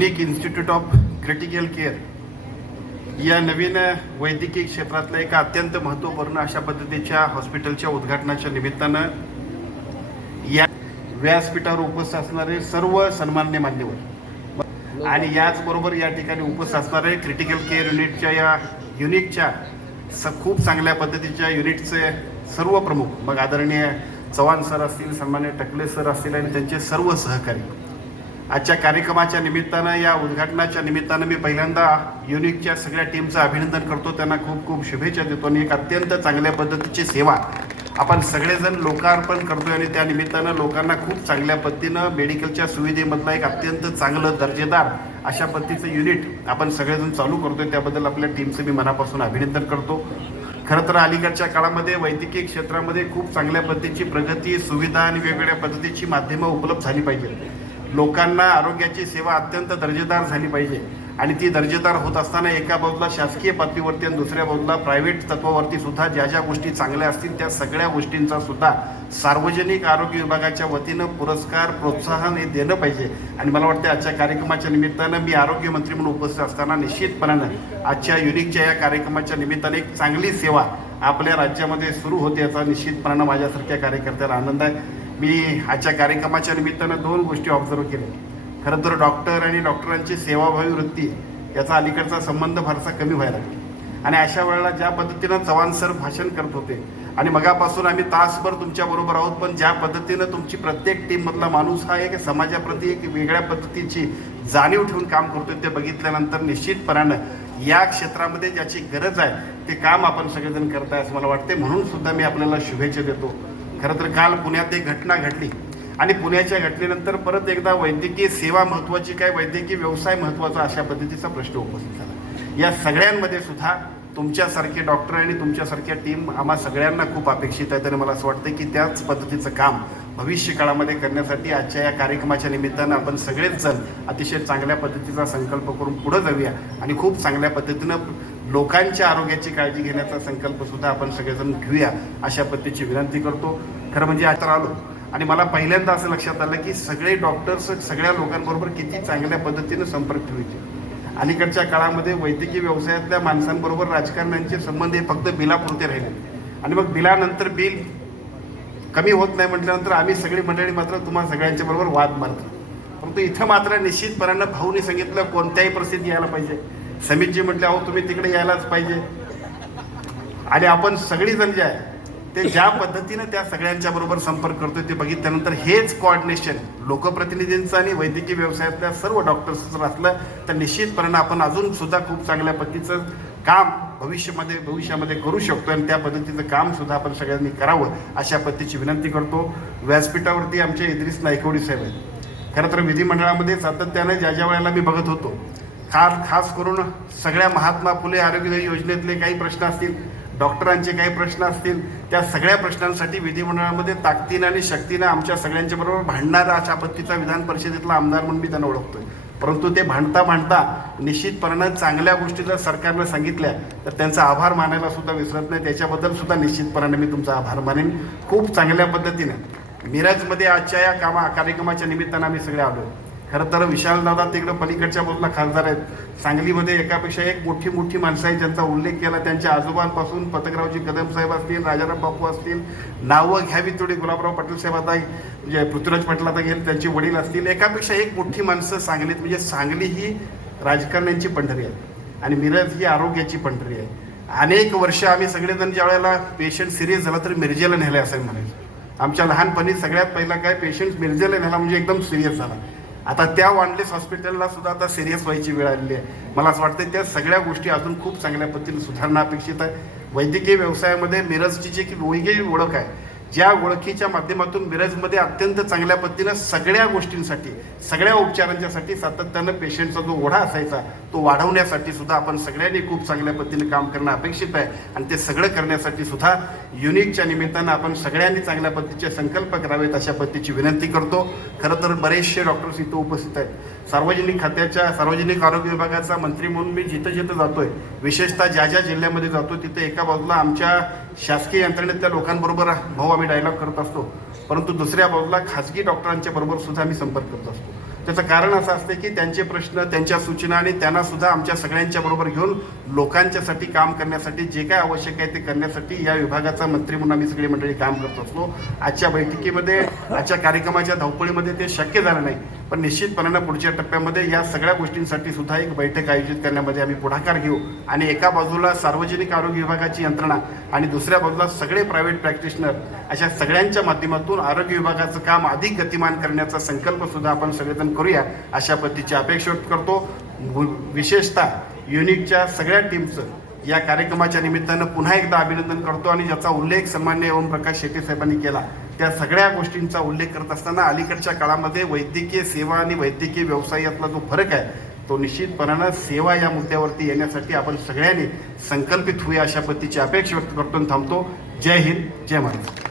Unique institute of critical care या नवीन वैद्यकीय क्षेत्रातल्या एका अत्यंत महत्त्वपूर्ण अशा पद्धतीच्या हॉस्पिटलच्या उद्घाटनाच्या निमित्तानं या व्यासपीठावर उपस्थित असणारे सर्व सन्मान्य मान्यवर आणि याचबरोबर या ठिकाणी उपस्थित असणारे क्रिटिकल केअर युनिटच्या या युनिटच्या स खूप चांगल्या पद्धतीच्या युनिटचे सर्व प्रमुख मग आदरणीय चव्हाण सर असतील सन्मान्य टकले सर असतील आणि त्यांचे सर्व सहकारी. आजच्या कार्यक्रमाच्या निमित्तानं या उद्घाटनाच्या निमित्तानं मी पहिल्यांदा युनिकच्या सगळ्या टीमचं अभिनंदन करतो. त्यांना खूप खूप शुभेच्छा देतो आणि एक अत्यंत चांगल्या पद्धतीची सेवा आपण सगळेजण लोकार्पण करतोय आणि त्या निमित्तानं लोकांना खूप चांगल्या पद्धतीनं मेडिकलच्या सुविधेमधला एक अत्यंत चांगलं दर्जेदार अशा पद्धतीचं युनिट आपण सगळेजण चालू करतोय. त्याबद्दल आपल्या टीमचं मी मनापासून अभिनंदन करतो. खरं तर अलीकडच्या काळामध्ये वैद्यकीय क्षेत्रामध्ये खूप चांगल्या पद्धतीची प्रगती सुविधा आणि वेगवेगळ्या पद्धतीची माध्यमं उपलब्ध झाली पाहिजेत. लोकांना आरोग्याची सेवा अत्यंत दर्जेदार झाली पाहिजे. आणि ती दर्जेदार होत असताना एका बाजूला शासकीय पातळीवरती आणि दुसऱ्या बाजूला प्रायव्हेट तत्वावरती सुद्धा ज्या ज्या गोष्टी चांगल्या असतील त्या सगळ्या गोष्टींचा सुद्धा सार्वजनिक आरोग्य विभागाच्या वतीनं पुरस्कार प्रोत्साहन हे देणं पाहिजे. आणि मला वाटतं आजच्या कार्यक्रमाच्या निमित्तानं मी आरोग्यमंत्री म्हणून उपस्थित असताना निश्चितपणानं आजच्या युनिकच्या या कार्यक्रमाच्या निमित्तानं एक चांगली सेवा आपल्या राज्यामध्ये सुरू होते याचा निश्चितपणानं माझ्यासारख्या कार्यकर्त्याला आनंद आहे. मी आजच्या कार्यक्रमाच्या निमित्तानं दोन गोष्टी ऑब्झर्व केल्या. खरं तर डॉक्टर आणि डॉक्टरांची सेवाभावी वृत्ती याचा अलीकडचा संबंध फारसा कमी व्हायला लागला. आणि अशा वेळेला ज्या पद्धतीनं चव्हाण सर भाषण करत होते आणि मगापासून आम्ही तासभर तुमच्याबरोबर आहोत पण ज्या पद्धतीनं तुमची प्रत्येक टीममधला माणूस हा एक समाजाप्रती एक वेगळ्या पद्धतीची जाणीव ठेवून काम करतोय ते बघितल्यानंतर निश्चितपणानं या क्षेत्रामध्ये ज्याची गरज आहे ते काम आपण सगळेजण करताय असं मला वाटते म्हणून सुद्धा मी आपल्याला शुभेच्छा देतो. खरं तर काल पुण्यात एक घटना घडली. आणि पुण्याच्या घटनेनंतर परत एकदा वैद्यकीय सेवा महत्वाची काय वैद्यकीय व्यवसाय महत्त्वाचा अशा पद्धतीचा प्रश्न उपस्थित झाला. या सगळ्यांमध्ये सुद्धा तुमच्यासारखे डॉक्टर आणि तुमच्यासारख्या टीम आम्हा सगळ्यांना खूप अपेक्षित आहे. आणि मला असं वाटतं की त्याच पद्धतीचं काम भविष्य काळामध्ये करण्यासाठी आजच्या या कार्यक्रमाच्या निमित्तानं आपण सगळेच जण अतिशय चांगल्या पद्धतीचा संकल्प करून पुढे जाऊया. आणि खूप चांगल्या पद्धतीनं लोकांच्या आरोग्याची काळजी घेण्याचा संकल्प सुद्धा आपण सगळेजण घेऊया अशा पद्धतीची विनंती करतो. खरं म्हणजे आता आलो. आणि मला पहिल्यांदा असं लक्षात आलं की सगळे डॉक्टर्स सगळ्या लोकांबरोबर किती चांगल्या पद्धतीनं संपर्क ठेवायचे. अलीकडच्या काळामध्ये वैद्यकीय व्यवसायातल्या माणसांबरोबर राजकारण्यांचे संबंध हे फक्त बिलापुरते राहिले. आणि मग बिलानंतर बिल कमी होत नाही म्हटल्यानंतर आम्ही सगळी मंडळी मात्र तुम्हा सगळ्यांच्या बरोबर वाद मारतो. परंतु इथं मात्र निश्चितपणानं भाऊनी सांगितलं कोणत्याही परिस्थिती यायला पाहिजे. समितजी म्हटले अहो तुम्ही तिकडे यायलाच पाहिजे. आणि आपण सगळीजण जे आहे ते ज्या पद्धतीनं त्या सगळ्यांच्या बरोबर संपर्क करतोय ते बघितल्यानंतर हेच कोऑर्डिनेशन लोकप्रतिनिधींचं आणि वैद्यकीय व्यवसायातल्या सर्व डॉक्टर्सचं जर असलं तर निश्चितपणे आपण अजून सुद्धा खूप चांगल्या पद्धतीचं काम भविष्यामध्ये भविष्यामध्ये करू शकतो आणि त्या पद्धतीचं काम सुद्धा आपण सगळ्यांनी करावं अशा पद्धतीची विनंती करतो. व्यासपीठावरती आमचे इद्रिस नायकवडी साहेब आहेत. खरं तर विधिमंडळामध्ये सातत्याने ज्या ज्या वेळेला मी बघत होतो खास खास करून सगळ्या महात्मा फुले आरोग्य योजनेतले काही प्रश्न असतील डॉक्टरांचे काही प्रश्न असतील त्या सगळ्या प्रश्नांसाठी विधिमंडळामध्ये ताकदीनं आणि शक्तीनं आमच्या सगळ्यांच्या बरोबर भांडणारा अशा पद्धतीचा विधान परिषदेतला आमदार म्हणून मी त्यांना ओळखतोय. परंतु ते भांडता भांडता निश्चितपणानं चांगल्या गोष्टी जर सरकारनं सांगितल्या तर त्यांचा आभार मानायला सुद्धा विसरत नाही. त्याच्याबद्दल सुद्धा निश्चितपणाने मी तुमचा आभार मानेन. खूप चांगल्या पद्धतीनं. मिरजमध्ये आजच्या या कामा कार्यक्रमाच्या निमित्तानं आम्ही सगळे आलो खरं तर विशालदादा तिकडं पलीकडच्या बाजूला खासदार आहेत. सांगलीमध्ये एकापेक्षा एक मोठी मोठी माणसं आहेत ज्यांचा उल्लेख केला. त्यांच्या आजोबांपासून पतकरावजी कदम साहेब असतील राजाराम बापू असतील नावं घ्यावी थोडी गुलाबराव पाटील साहेब आता म्हणजे पृथ्वीराज पाटील आता गेले त्यांचे वडील असतील. एकापेक्षा एक मोठी माणसं सांगलीत म्हणजे सांगली ही राजकारण्यांची पंढरी आहे आणि मिरज ही आरोग्याची पंढरी आहे. अनेक वर्ष आम्ही सगळेजण ज्या वेळेला पेशंट सिरियस झाला तर मिरजेला नेलं असं म्हणायचं. आमच्या लहानपणी सगळ्यात पहिला काय पेशंट मिरजेला नेला म्हणजे एकदम सिरियस झाला. आता त्या वांडलेस हॉस्पिटलला सुद्धा आता सिरियस व्हायची वेळ आलेली आहे. मला असं वाटतं त्या सगळ्या गोष्टी अजून खूप चांगल्या पद्धतीने सुधारणा अपेक्षित आहे. वैद्यकीय व्यवसायामध्ये मिरजची जी की वेगळी ओळख आहे ज्या ओळखीच्या माध्यमातून मिरजमध्ये अत्यंत चांगल्या पद्धतीनं सगळ्या गोष्टींसाठी सगळ्या उपचारांच्यासाठी सातत्यानं पेशंटचा जो ओढा असायचा तो वाढवण्यासाठी सुद्धा आपण सगळ्यांनी खूप चांगल्या पद्धतीने काम करणं अपेक्षित आहे. आणि ते सगळं करण्यासाठी सुद्धा युनिकच्या निमित्तानं आपण सगळ्यांनी चांगल्या पद्धतीचे संकल्प करावेत अशा पद्धतीची विनंती करतो. खरं तर बरेचसे डॉक्टर्स इथं उपस्थित आहेत. सार्वजनिक खात्याच्या सार्वजनिक आरोग्य विभागाचा मंत्री म्हणून मी जिथं जिथं जातोय विशेषतः ज्या ज्या जिल्ह्यामध्ये जातो तिथे एका बाजूला आमच्या शासकीय यंत्रणेतल्या लोकांबरोबर भाऊ आम्ही डायलॉग करत असतो. परंतु दुसऱ्या बाजूला खाजगी डॉक्टरांच्या बरोबर सुद्धा आम्ही संपर्क करत असतो. त्याचं कारण असं असते की त्यांचे प्रश्न त्यांच्या सूचना आणि त्यांना सुद्धा आमच्या सगळ्यांच्या बरोबर घेऊन लोकांच्यासाठी काम करण्यासाठी जे काय आवश्यक आहे ते करण्यासाठी या विभागाचा मंत्री म्हणून आम्ही सगळी मंडळी काम करत असतो. आजच्या बैठकीमध्ये आजच्या कार्यक्रमाच्या धावपळीमध्ये ते शक्य झालं नाही. पण निश्चितपणानं पुढच्या टप्प्यामध्ये या सगळ्या गोष्टींसाठी सुद्धा एक बैठक आयोजित करण्यामध्ये आम्ही पुढाकार घेऊ. आणि एका बाजूला सार्वजनिक आरोग्य विभागाची यंत्रणा आणि दुसऱ्या बाजूला सगळे प्रायव्हेट प्रॅक्टिशनर अशा सगळ्यांच्या माध्यमातून आरोग्य विभागाचं काम अधिक गतिमान करण्याचा संकल्प सुद्धा आपण सगळेजण करूया अशा पद्धतीची अपेक्षा व्यक्त करतो. विशेषतः युनिकच्या सगळ्या टीमचं या कार्यक्रमाच्या निमित्तानं पुन्हा एकदा अभिनंदन करतो आणि ज्याचा उल्लेख सन्मान्य ओमप्रकाश शेट्टी साहेबांनी केला. त्या सगळ्या गोष्टींचा उल्लेख करत असताना अलीकडच्या काळामध्ये वैद्यकीय सेवा आणि वैद्यकीय व्यवसाय यातला जो फरक आहे तो निश्चितपणानं सेवा या मुद्द्यावरती येण्यासाठी आपण सगळ्यांनी संकल्पित होऊया अशा पद्धतीची अपेक्षा व्यक्त करतो थांबतो. जय हिंद जय महाराष्ट्र.